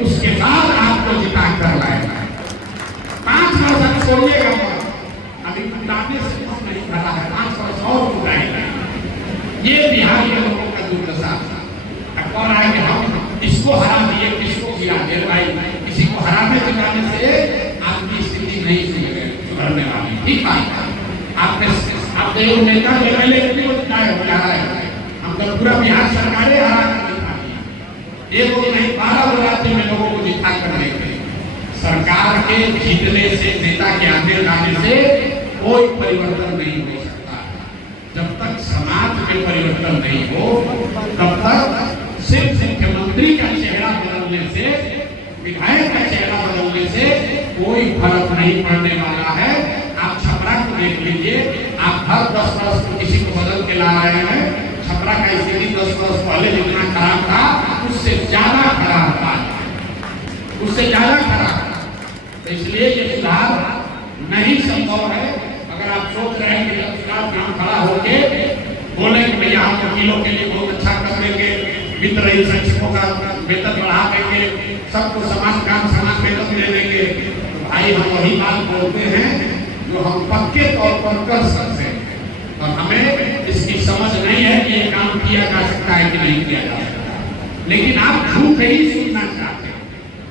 उसके बाद आपको जिता कर लाएगा। 5 वर्ष छोड़िएगा, अभी कुटाने से कुछ नहीं भरा है, 5 वर्ष और कुटाएगा। ये बिहार के लोगों का दुर्दशा था। और आगे हम इसको हरा दिए, किसको गिरा दे भाई, किसी को हराने जिताने से आपकी स्थिति नहीं सुधरने वाली। ठीक है, आपने एक नेता पहले जिताए हो जा रहा है, हम तो पूरा बिहार सरकारें हरा कर जिता दी, एक नहीं 12 राज्य में लोगों को जिता कर देते। सरकार के जीतने से, नेता के आगे लाने से कोई परिवर्तन नहीं हो सकता। जब तक समाज में परिवर्तन नहीं हो तब तक सिर्फ मुख्यमंत्री का चेहरा बदलने से, विधायक का चेहरा बदलने से कोई फर्क नहीं पड़ने वाला है। आप छपरा को देख लीजिए, आप हर 10 वर्ष को किसी को बदल के ला रहे हैं। छपरा का स्थिति 10 वर्ष पहले जितना खराब था उससे ज्यादा खराब था, उससे ज्यादा खराब। तो इसलिए ये सुधार नहीं संभव है। अगर आप सोच रहे हैं कि चुनाव नाम खड़ा होके बोले कि भैया हम वकीलों के लिए बहुत अच्छा कर देंगे, वित्त रही शिक्षकों का वेतन बढ़ा देंगे, सबको समान काम समान वेतन दे देंगे, तो भाई हम वही बात बोलते हैं जो हम पक्के तौर पर कर सकते हैं। और हमें इसकी समझ नहीं है कि ये काम किया जा सकता है कि नहीं किया जा सकता। लेकिन आप झूठ ही सुनना चाहते हैं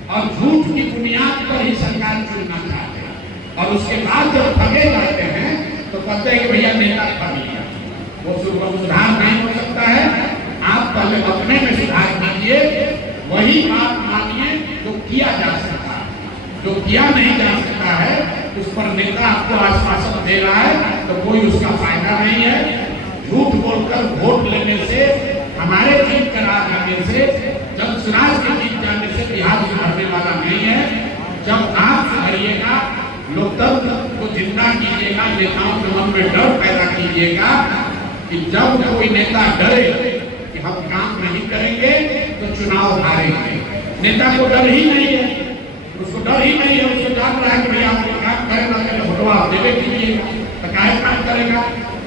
और झूठ की बुनियाद पर ही सरकार चुनना चाहते हैं, और उसके बाद जब ठगे जाते हैं तो कहते हैं कि भैया नेता ठग लिया। वो सुधार नहीं हो सकता है। आप पहले अपने में सुधार कीजिए, वही बात मानिए जो किया जा सकता है। जो किया नहीं जा सकता है उस पर नेता आपको आश्वासन दे रहा है तो कोई उसका फायदा नहीं है। झूठ बोलकर वोट लेने से, हमारे जीत करा जाने से, जब स्वराज के जीत जाने से बिहार सुधरने वाला नहीं है। जब आप सुधरिएगा, लोकतंत्र को जिंदा कीजिएगा, नेताओं के मन में डर पैदा कीजिएगा कि जब कोई नेता डरे कि हम काम नहीं करेंगे तो चुनाव हारेंगे। नेता को डर ही नहीं है, उसको डर ही नहीं है, उसको जान रहा है कि भैया आप काम करेगा, फोटो आप देवे कीजिएगा तो काय काम करेगा।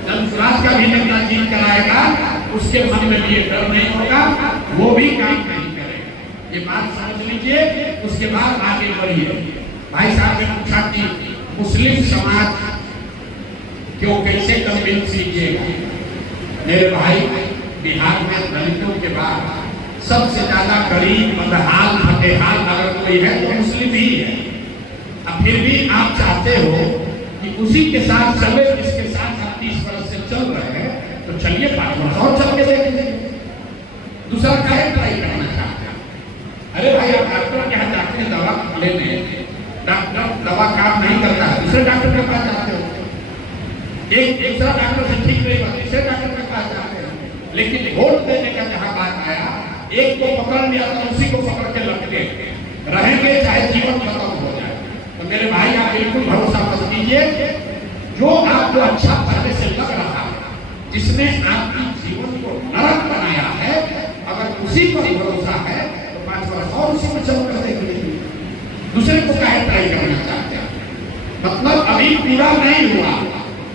जब स्वराज का भी नेता जीत कराएगा उसके मन में भी डर नहीं होगा, वो भी काम नहीं करेगा। ये बात समझ लीजिए, उसके बाद आगे बढ़िए। भाई साहब ने पूछा कि मुस्लिम समाज क्यों, कैसे कन्विंस कीजिएगा। मेरे भाई, बिहार में दलितों के बाद सबसे ज्यादा गरीब, बदहाल, फतेहाल अगर कोई है तो मुस्लिम ही है। अब फिर भी आप चाहते हो कि उसी के साथ चले जिसके साथ आप 30 वर्ष से चल रहे हैं, तो चलिए 5 वर्ष और चल के देखेंगे। दूसरा क्या ट्राई करना चाहते हैं? अरे भाई, आप डॉक्टर के यहाँ जाते हैं दवा लेने, डॉक्टर दवा काम नहीं करता है, दूसरे डॉक्टर के पास जाते हो। एक दूसरा डॉक्टर से ठीक नहीं हुआ, तीसरे डॉक्टर के पास जाते हैं। लेकिन वोट देने का जहां बात आया, एक को पकड़ लिया तो उसी को पकड़ के लटके रहेंगे, चाहे जीवन खत्म हो जाए। तो मेरे भाई, आप बिल्कुल भरोसा मत कीजिए। जो आपको अच्छा पहले से लग रहा है, जिसने आपकी जीवन को नरक बनाया है, अगर उसी पर भरोसा है तो 5 वर्ष और उसी में चल कर देंगे। दूसरे को क्या ट्राई करना चाहते हैं? मतलब अभी पूरा नहीं हुआ,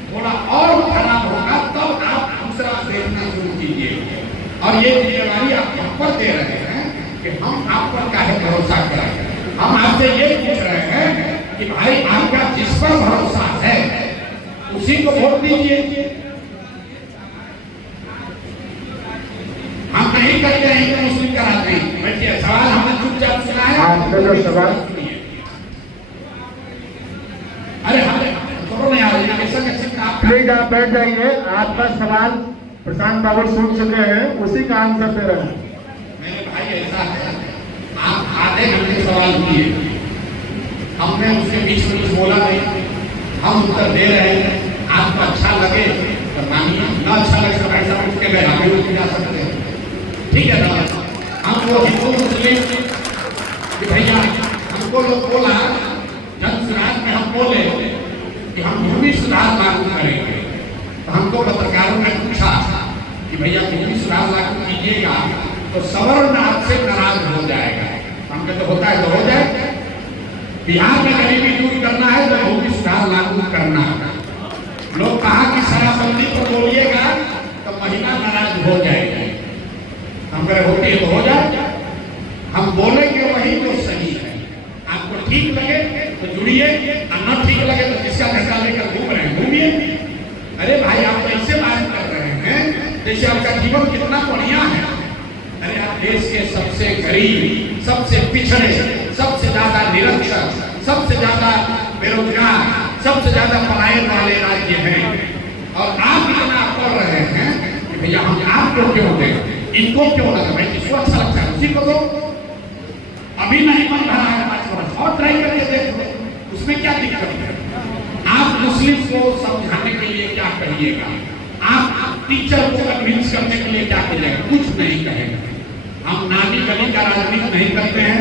थोड़ा और खराब होगा तब आप दूसरा देखना शुरू कीजिए। और ये जिम्मेदारी आप हम पर दे रहे हैं कि हम आप पर काहे भरोसा करें। हम आपसे ये पूछ रहे हैं कि भाई, आपका जिस पर भरोसा है उसी को वोट दीजिए। हम नहीं करते हैं कि मुस्लिम कराते हैं। बैठिए, सवाल हमने चुपचाप सुना है। आपका जो सवाल, अरे नहीं आ रही, प्लीज आप बैठ जाइए। आपका सवाल प्रशांत बाबू सुन चुके हैं, उसी का आंसर दे रहे हैं। मेरे भाई, ऐसा है, आप आधे घंटे सवाल किए, हमने उसके बीच में कुछ बोला नहीं, हम उत्तर दे रहे हैं। आपको अच्छा लगे तो मानिए, न अच्छा लगे तो ऐसा उठ के बैठा भी उठ जा सकते हैं। ठीक है ना? हम वो हिंदू मुस्लिम कि भैया हमको लोग बोला, जन सुराज में हम बोले कि हम भूमि सुधार लागू करेंगे, तो हमको पत्रकारों ने पूछा कि भैया भूमि सुधार लागू कीजिएगा तो सवर्ण आपसे नाराज हो जाएगा। हम कहते होता है तो हो जाए। बिहार में गरीबी दूर करना है तो भूमि सुधार लागू करना है। लोग कहा कि शराबबंदी पर बोलिएगा तो महिला नाराज हो जाएगी। हम कह होती है तो हो जाए। हम बोलेंगे वही जो ठीक लगे तो जुड़िए, और न ठीक लगे तो जिसका झंडा लेकर घूम रहे हैं घूमिए। अरे भाई आप तो ऐसे बात कर रहे हैं जैसे आपका जीवन कितना बढ़िया है। अरे आप देश के सबसे गरीब, सबसे पिछड़े, सबसे ज्यादा निरक्षर, सबसे ज्यादा बेरोजगार, सबसे ज्यादा पलायन वाले राज्य हैं, और आप इतना कर रहे हैं कि भैया हम आपको क्यों दें, इनको क्यों लगा भाई, जिसको अच्छा लगता है उसी को दो। अभी नहीं बन रहा है 5 वर्ष और ट्राई करके देखो, उसमें क्या दिक्कत है। आप मुस्लिम को समझाने के लिए क्या कहिएगा, आप टीचर को कन्विंस करने के लिए क्या कहिएगा, कुछ नहीं कहेगा। हम नानी गली का राजनीति नहीं करते हैं,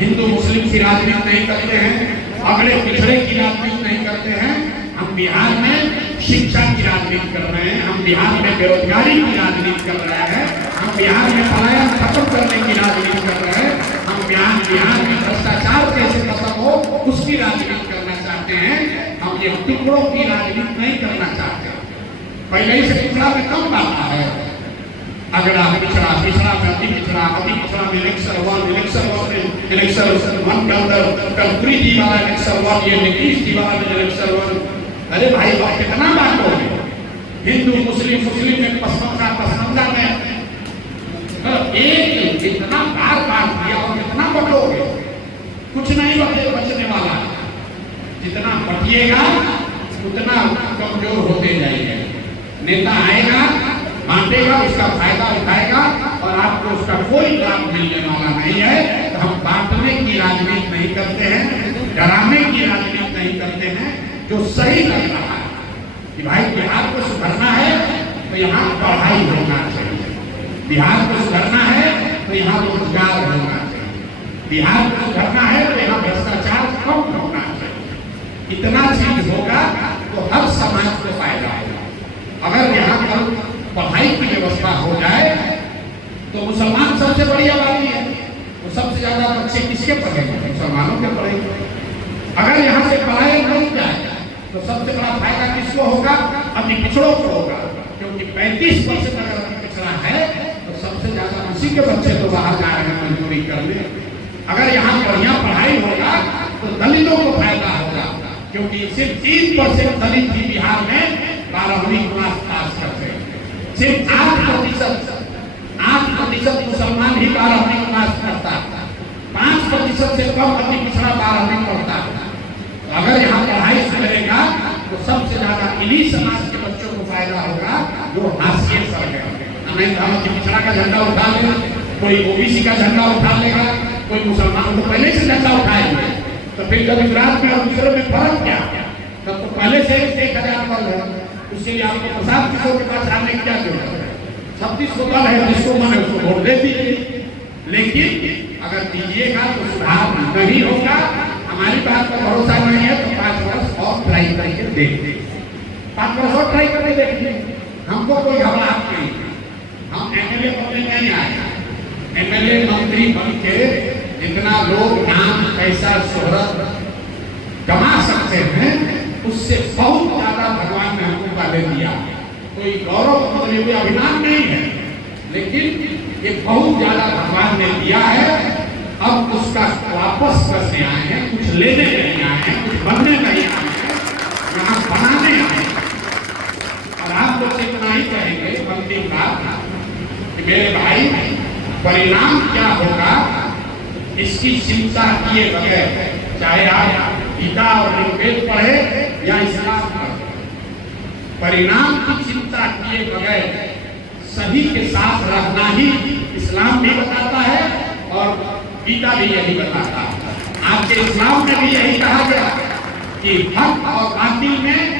हिंदू मुस्लिम की राजनीति नहीं करते हैं, अगले पिछड़े की राजनीति नहीं करते हैं। हम बिहार में शिक्षा की राजनीति कर रहे हैं, हम बिहार में बेरोजगारी की राजनीति कर रहे हैं, हम बिहार में पलायन खत्म करने की राजनीति कर रहे हैं, हम बिहार में भ्रष्टाचार कैसे खत्म हो उसकी राजनीति करना चाहते हैं। हम ये टुकड़ों की राजनीति नहीं करना चाहते। पहले ही से पिछड़ा में कम आता है, अगड़ा पिछड़ा, पिछड़ा में अति पिछड़ा, अति पिछड़ा में इलेक्शन 1 के अंदर कर्पूरी जी वाला इलेक्शन 1, ये नीतीश जी वाला इलेक्शन 1। अरे भाई बात कितना बात हो, हिंदू मुस्लिम, मुस्लिम में पसंदा में एक इतना बार किया और कितना बटोगे, कुछ नहीं बचने वाला। जितना बटिएगा उतना कमजोर होते जाएंगे। नेता आएगा, बांटेगा, उसका फायदा उठाएगा और आपको उसका कोई लाभ मिलने वाला नहीं है। तो हम बांटने की राजनीति नहीं करते हैं, डराने की राजनीति नहीं करते हैं। जो सही लग रहा है कि भाई बिहार को सुधरना है तो यहाँ पढ़ाई होना चाहिए, बिहार को सुधरना है तो यहाँ रोजगार होना चाहिए, बिहार को सुधरना है तो यहाँ भ्रष्टाचार कम होना चाहिए। इतना चीज होगा तो हर समाज को फायदा होगा। अगर यहाँ पर पढ़ाई की व्यवस्था हो जाए तो मुसलमान सबसे बड़ी आबादी है, तो सबसे ज्यादा बच्चे किसके पढ़ेंगे, मुसलमानों के पढ़ेंगे। अगर यहाँ से पढ़ाई नहीं जाए तो सबसे बड़ा फायदा किसको होगा, अपनी पिछड़ों को होगा, क्योंकि 35% अगर अपनी पिछड़ा है तो सबसे ज्यादा उसी के बच्चे तो बाहर जा रहे हैं मजदूरी करने। अगर यहाँ बढ़िया पढ़ाई होगा तो दलितों को फायदा होगा, क्योंकि सिर्फ 3% दलित ही बिहार में 12वीं क्लास पास करते हैं, सिर्फ 8% मुसलमान ही 12वीं क्लास करता है, 5% से कम अति पिछड़ा 12वीं पढ़ता है। अगर यहाँ पढ़ाई करेगा तो सबसे ज्यादा इन्हीं समाज के बच्चों को फायदा होगा जो हाशिए पर है। नहीं तो हम पिछड़ा का झंडा उठा लेगा, कोई ओबीसी का झंडा उठा लेगा, कोई मुसलमान तो पहले से झंडा उठाएंगे, तो फिर जब गुजरात में और दूसरे में फर्क क्या, तब तो पहले से 1000 बल है। उसके लिए आपको प्रसाद किशोर के पास आने की क्या जरूरत है, 36 को बल है, जिसको मन है उसको वोट दे दीजिए। लेकिन अगर दीजिएगा तो सुधार नहीं होगा। हमारी बात पर भरोसा नहीं है तो 5 वर्ष और ट्राई करके देखिए, 5 वर्ष और ट्राई करके देखिए। हमको कोई घबराहट नहीं, हम एमएलए बनने नहीं आए। एमएलए मंत्री बन के जितना लोग नाम, पैसा, शोहरत कमा सकते हैं उससे बहुत ज्यादा भगवान ने हमको पहले दिया। कोई गौरव मतलब कोई अभिमान नहीं है, लेकिन ये बहुत ज्यादा भगवान ने दिया है। अब उसका वापस करने आए हैं, कुछ लेने नहीं आए हैं, कुछ बनने नहीं आए हैं, यहाँ बनाने आए हैं। और आप लोग से इतना ही कहेंगे अंतिम बात कि मेरे भाई परिणाम क्या होगा इसकी चिंता किए बगैर, चाहे आप गीता और ऋग्वेद पढ़े या इस्लाम पढ़े, परिणाम की चिंता किए बगैर सभी के साथ रहना ही इस्लाम भी बताता है और गीता भी यही बताता है। आपके इस्लाम में भी यही कहा गया कि हक और बातिल में